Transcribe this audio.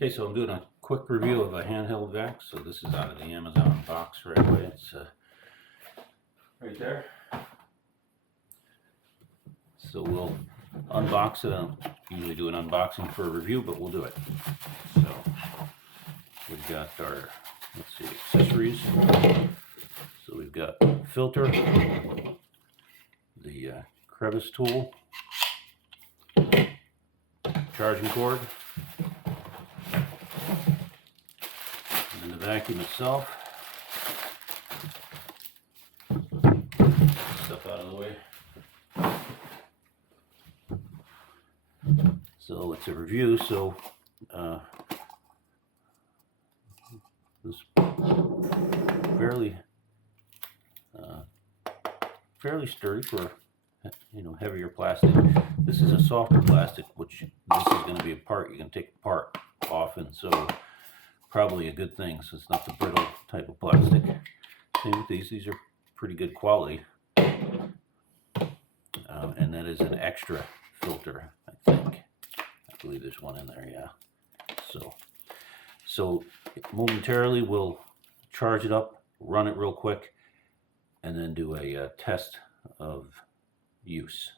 Okay, so I'm doing a quick review of a handheld vac. So this is out of the Amazon box right away. It's right there. So we'll unbox it. I don't usually do an unboxing for a review, but we'll do it. So we've got our, let's see, accessories. So we've got filter, the crevice tool, charging cord, and the vacuum itself. Stuff out of the way. So it's a review, so this fairly sturdy for, you know, heavier plastic. This is a softer plastic, which this is going to be a part you can take apart often, so probably a good thing, so it's not the brittle type of plastic. Same with these are pretty good quality, and that is an extra filter, I think. I believe there's one in there, yeah. So momentarily we'll charge it up, run it real quick, and then do a test of use.